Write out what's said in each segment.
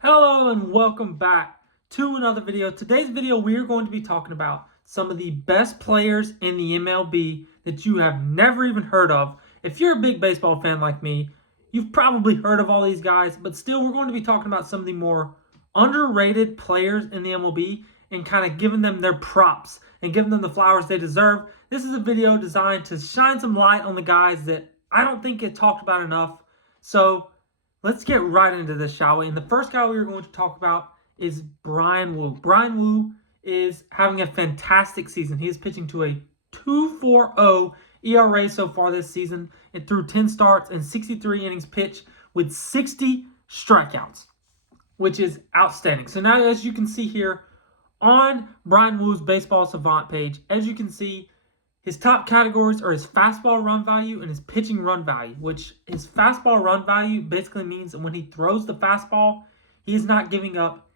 Hello and welcome back to another video. Today's video we are going to be talking about some of the best players in the MLB that you have never even heard of. If you're a big baseball fan like me, you've probably heard of all these guys, but still we're going to be talking about some of the more underrated players in the MLB and kind of giving them their props and giving them the flowers they deserve. This is a video designed to shine some light on the guys that I don't think get talked about enough. So let's get right into this, shall we? And the first guy we are going to talk about is Bryan Woo. Bryan Woo is having a fantastic season. He is pitching to a 2.40 ERA so far this season and through 10 starts and 63 innings pitched with 60 strikeouts, which is outstanding. So now, as you can see here on Bryan Woo's Baseball Savant page, as you can see, his top categories are his fastball run value and his pitching run value, which his fastball run value basically means that when he throws the fastball, he is not giving up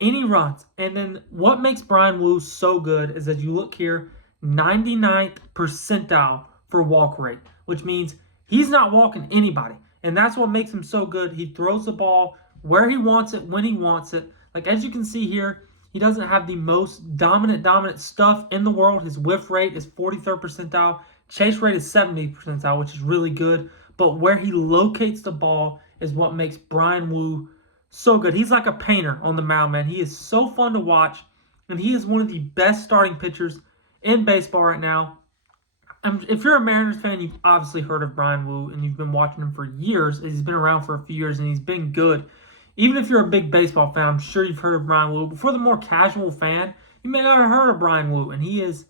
any runs. And then what makes Bryan Woo so good is, as you look here, 99th percentile for walk rate, which means he's not walking anybody. And that's what makes him so good. He throws the ball where he wants it, when he wants it. Like as you can see here, he doesn't have the most dominant stuff in the world. His whiff rate is 43rd percentile. Chase rate is 70th percentile, which is really good. But where he locates the ball is what makes Bryan Woo so good. He's like a painter on the mound, man. He is so fun to watch, and he is one of the best starting pitchers in baseball right now. If you're a Mariners fan, you've obviously heard of Bryan Woo, and you've been watching him for years. He's been around for a few years, and he's been good. Even if you're a big baseball fan, I'm sure you've heard of Bryan Woo. But for the more casual fan, you may not have heard of Bryan Woo. And he is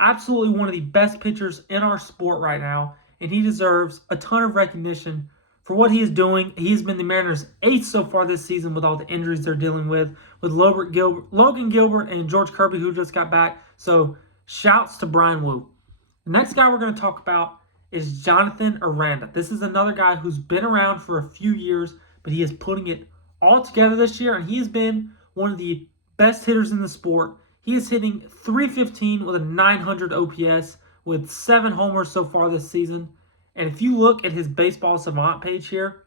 absolutely one of the best pitchers in our sport right now. And he deserves a ton of recognition for what he is doing. He has been the Mariners' ace so far this season with all the injuries they're dealing with Logan Gilbert and George Kirby, who just got back. So shouts to Bryan Woo. The next guy we're going to talk about is Jonathan Aranda. This is another guy who's been around for a few years, but he is putting it all together this year, and he has been one of the best hitters in the sport. He is hitting .315 with a 900 OPS with 7 homers so far this season. And if you look at his Baseball Savant page here,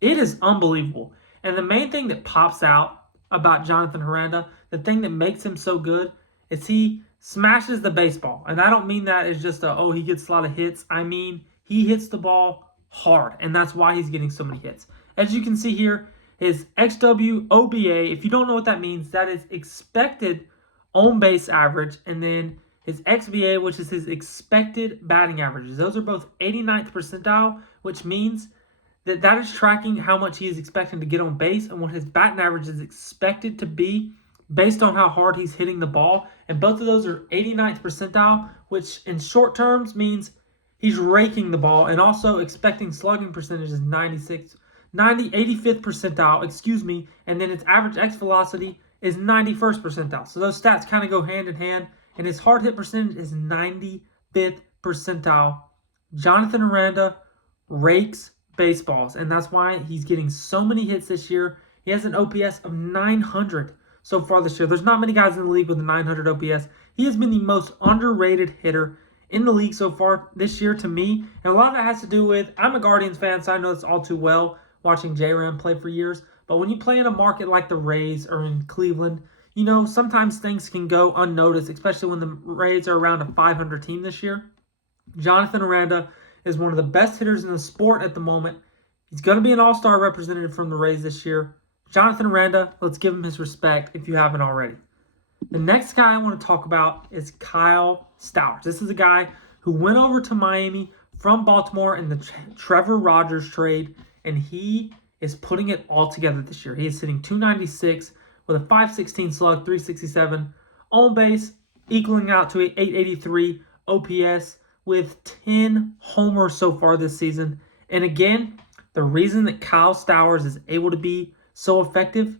it is unbelievable. And the main thing that pops out about Jonathan Aranda, the thing that makes him so good, is he smashes the baseball. And I don't mean that as just he gets a lot of hits. I mean, he hits the ball hard, and that's why he's getting so many hits. As you can see here, his XWOBA, if you don't know what that means, that is expected on-base average, and then his XBA, which is his expected batting averages. Those are both 89th percentile, which means that is tracking how much he is expecting to get on base and what his batting average is expected to be based on how hard he's hitting the ball. And both of those are 89th percentile, which in short terms means he's raking the ball, and also expecting slugging percentage is 85th percentile, and then its average X velocity is 91st percentile. So those stats kind of go hand in hand, and his hard hit percentage is 95th percentile. Jonathan Aranda rakes baseballs, and that's why he's getting so many hits this year. He has an OPS of 900 so far this year. There's not many guys in the league with a 900 OPS. He has been the most underrated hitter in the league so far this year to me. And a lot of that has to do with, I'm a Guardians fan, so I know this all too well, watching J-Ram play for years. But when you play in a market like the Rays or in Cleveland, sometimes things can go unnoticed, especially when the Rays are around a 500 team this year. Jonathan Aranda is one of the best hitters in the sport at the moment. He's going to be an all-star representative from the Rays this year. Jonathan Aranda, let's give him his respect if you haven't already. The next guy I want to talk about is Kyle Stowers. This is a guy who went over to Miami from Baltimore in the Trevor Rogers trade, and he is putting it all together this year. He is hitting .296 with a .516 slug, .367 on base, equaling out to a .883 OPS with 10 homers so far this season. And again, the reason that Kyle Stowers is able to be so effective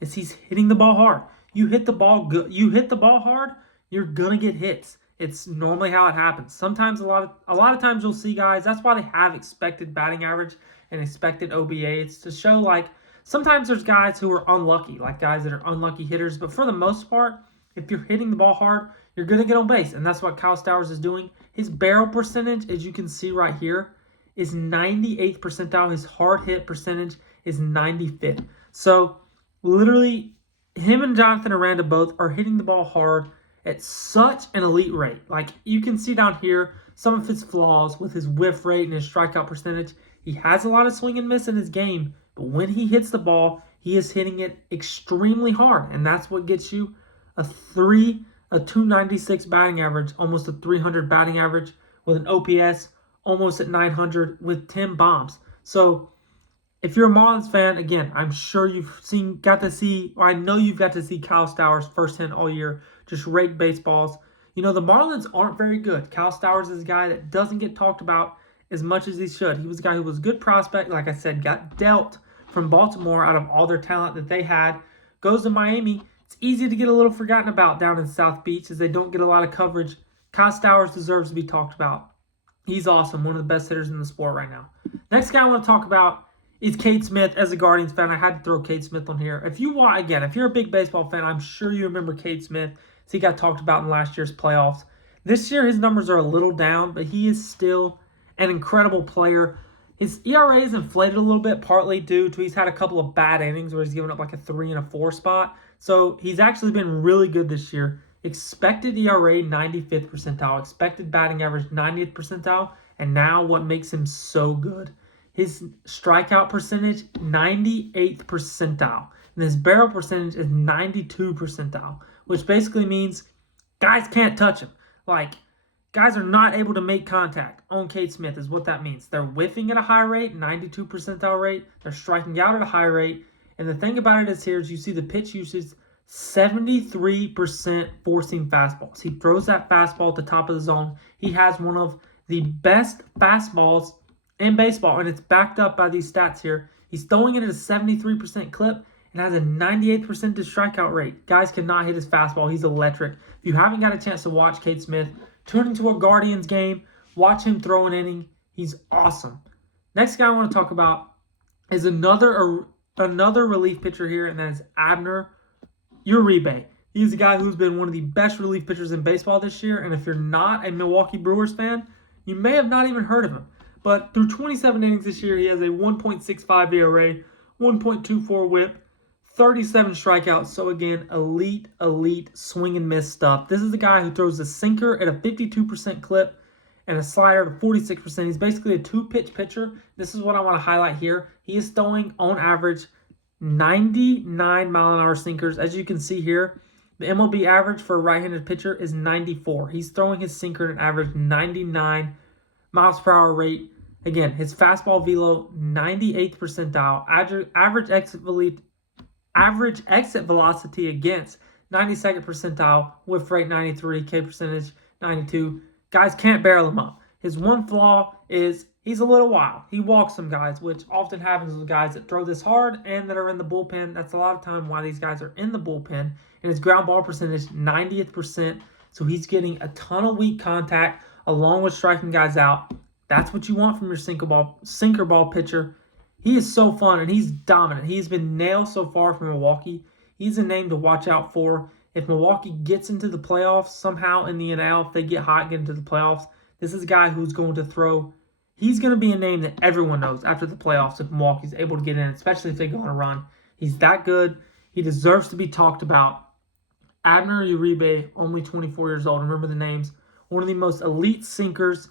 is he's hitting the ball hard. You hit the ball good. You hit the ball hard, you're gonna get hits. It's normally how it happens. Sometimes a lot of times you'll see guys. That's why they have expected batting average and expected OBA. It's to show sometimes there's guys who are unlucky, like guys that are unlucky hitters. But for the most part, if you're hitting the ball hard, you're gonna get on base, and that's what Kyle Stowers is doing. His barrel percentage, as you can see right here, is 98th percentile. His hard hit percentage is 95th. So Literally, him and Jonathan Aranda both are hitting the ball hard at such an elite rate. Like, you can see down here some of his flaws with his whiff rate and his strikeout percentage. He has a lot of swing and miss in his game, but when he hits the ball, he is hitting it extremely hard, and that's what gets you a 296 batting average, almost a 300 batting average, with an OPS almost at 900 with 10 bombs. So if you're a Marlins fan, again, I'm sure I know you've got to see Kyle Stowers firsthand all year just rake baseballs. You know, the Marlins aren't very good. Kyle Stowers is a guy that doesn't get talked about as much as he should. He was a guy who was a good prospect, like I said, got dealt from Baltimore out of all their talent that they had, goes to Miami. It's easy to get a little forgotten about down in South Beach as they don't get a lot of coverage. Kyle Stowers deserves to be talked about. He's awesome, one of the best hitters in the sport right now. Next guy I want to talk about is Cade Smith. As a Guardians fan, I had to throw Cade Smith on here. If you're a big baseball fan, I'm sure you remember Cade Smith as he got talked about in last year's playoffs. This year, his numbers are a little down, but he is still an incredible player. His ERA is inflated a little bit, partly due to he's had a couple of bad innings where he's given up like a 3 and a 4 spot. So he's actually been really good this year. Expected ERA 95th percentile, expected batting average 90th percentile, and now what makes him so good? His strikeout percentage 98th percentile, and his barrel percentage is 92 percentile, which basically means guys can't touch him. Like, guys are not able to make contact on Cade Smith is what that means. They're whiffing at a high rate, 92 percentile rate. They're striking out at a high rate. And the thing about it is here is you see the pitch usage, 73% forcing fastballs. He throws that fastball at the top of the zone. He has one of the best fastballs in baseball, and it's backed up by these stats here. He's throwing it at a 73% clip and has a 98% strikeout rate. Guys cannot hit his fastball. He's electric. If you haven't got a chance to watch Cade Smith, tune into a Guardians game, watch him throw an inning. He's awesome. Next guy I want to talk about is another relief pitcher here, and that is Abner Uribe. He's a guy who's been one of the best relief pitchers in baseball this year, and if you're not a Milwaukee Brewers fan, you may have not even heard of him. But through 27 innings this year, he has a 1.65 ERA, 1.24 whip, 37 strikeouts. So again, elite swing and miss stuff. This is a guy who throws a sinker at a 52% clip and a slider at 46%. He's basically a two-pitch pitcher. This is what I want to highlight here. He is throwing, on average, 99-mile-an-hour sinkers. As you can see here, the MLB average for a right-handed pitcher is 94. He's throwing his sinker at an average 99 miles per hour rate. Again, his fastball velo, 98th percentile. Average exit velocity against 92nd percentile. Whiff rate 93, K percentage 92. Guys can't barrel him up. His one flaw is he's a little wild. He walks some guys, which often happens with guys that throw this hard and that are in the bullpen. That's a lot of time why these guys are in the bullpen. And his ground ball percentage, 90th percent. So he's getting a ton of weak contact along with striking guys out. That's what you want from your sinker ball pitcher. He is so fun, and he's dominant. He's been nailed so far from Milwaukee. He's a name to watch out for. If Milwaukee gets into the playoffs somehow in the NL, if they get hot and get into the playoffs, this is a guy who's going to throw. He's going to be a name that everyone knows after the playoffs if Milwaukee's able to get in, especially if they go on a run. He's that good. He deserves to be talked about. Abner Uribe, only 24 years old. Remember the names. One of the most elite sinkers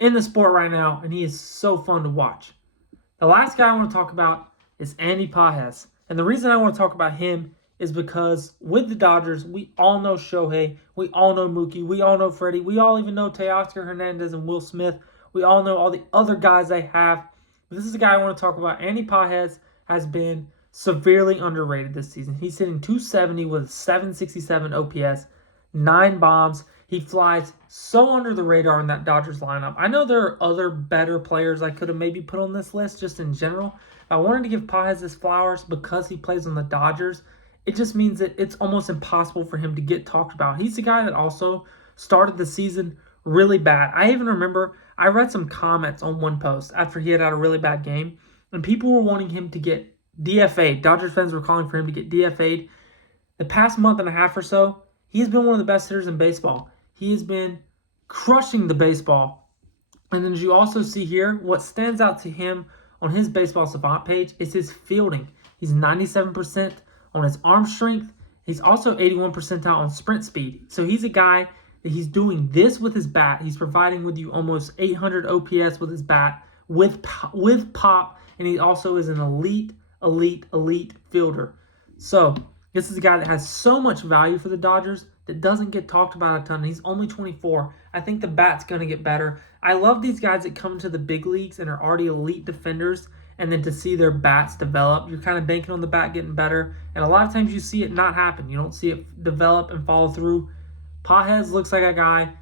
in the sport right now, and he is so fun to watch. The last guy I want to talk about is Andy Pages. And the reason I want to talk about him is because with the Dodgers, we all know Shohei, we all know Mookie, we all know Freddie, we all even know Teoscar Hernandez and Will Smith. We all know all the other guys they have. But this is the guy I want to talk about. Andy Pages has been severely underrated this season. He's hitting 270 with a 767 OPS, 9 bombs. He flies so under the radar in that Dodgers lineup. I know there are other better players I could have maybe put on this list just in general. I wanted to give Pages his flowers because he plays on the Dodgers. It just means that it's almost impossible for him to get talked about. He's the guy that also started the season really bad. I even remember I read some comments on one post after he had a really bad game, and people were wanting him to get DFA'd. Dodgers fans were calling for him to get DFA'd. The past month and a half or so, he's been one of the best hitters in baseball. He has been crushing the baseball. And then as you also see here, what stands out to him on his Baseball Savant page is his fielding. He's 97% on his arm strength. He's also 81 percentile on sprint speed. So he's a guy that he's doing this with his bat. He's providing with you almost 800 OPS with his bat with pop, and he also is an elite fielder. So this is a guy that has so much value for the Dodgers that doesn't get talked about a ton. He's only 24. I think the bat's going to get better. I love these guys that come to the big leagues and are already elite defenders, and then to see their bats develop, you're kind of banking on the bat getting better. And a lot of times you see it not happen. You don't see it develop and follow through. Pages looks like a guy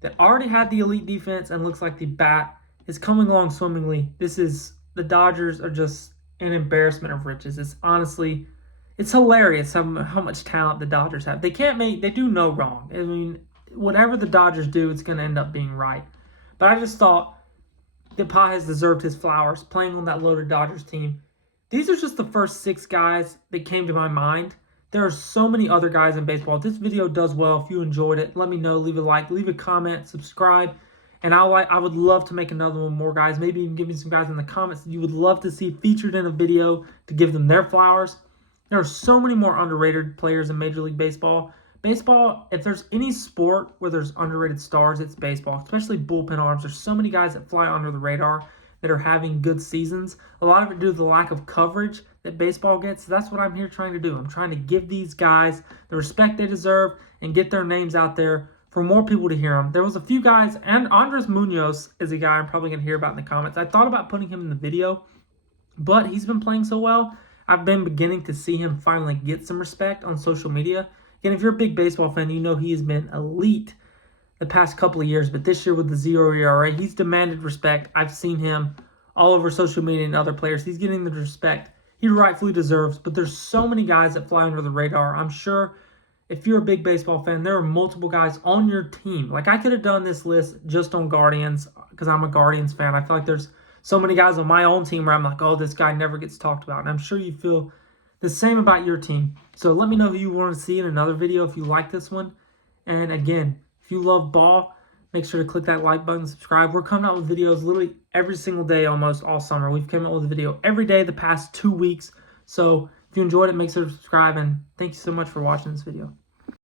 that already had the elite defense and looks like the bat is coming along swimmingly. The Dodgers are just an embarrassment of riches. It's hilarious how much talent the Dodgers have. They do no wrong. I mean, whatever the Dodgers do, it's going to end up being right. But I just thought that Pages deserved his flowers playing on that loaded Dodgers team. These are just the first 6 guys that came to my mind. There are so many other guys in baseball. If this video does well, if you enjoyed it, let me know. Leave a like, leave a comment, subscribe. And I would love to make another one more, guys. Maybe even give me some guys in the comments that you would love to see featured in a video to give them their flowers. There are so many more underrated players in Major League Baseball. Baseball, if there's any sport where there's underrated stars, it's baseball, especially bullpen arms. There's so many guys that fly under the radar that are having good seasons. A lot of it due to the lack of coverage that baseball gets. That's what I'm here trying to do. I'm trying to give these guys the respect they deserve and get their names out there for more people to hear them. There was a few guys, and Andres Munoz is a guy I'm probably going to hear about in the comments. I thought about putting him in the video, but he's been playing so well. I've been beginning to see him finally get some respect on social media. Again, if you're a big baseball fan, you know he has been elite the past couple of years, but this year with the 0 ERA, he's demanded respect. I've seen him all over social media and other players. He's getting the respect he rightfully deserves, but there's so many guys that fly under the radar. I'm sure if you're a big baseball fan, there are multiple guys on your team. Like, I could have done this list just on Guardians because I'm a Guardians fan. I feel like there's so many guys on my own team where I'm like, oh, this guy never gets talked about. And I'm sure you feel the same about your team. So let me know who you want to see in another video if you like this one. And again, if you love ball, make sure to click that like button, subscribe. We're coming out with videos literally every single day almost all summer. We've come out with a video every day the past 2 weeks. So if you enjoyed it, make sure to subscribe. And thank you so much for watching this video.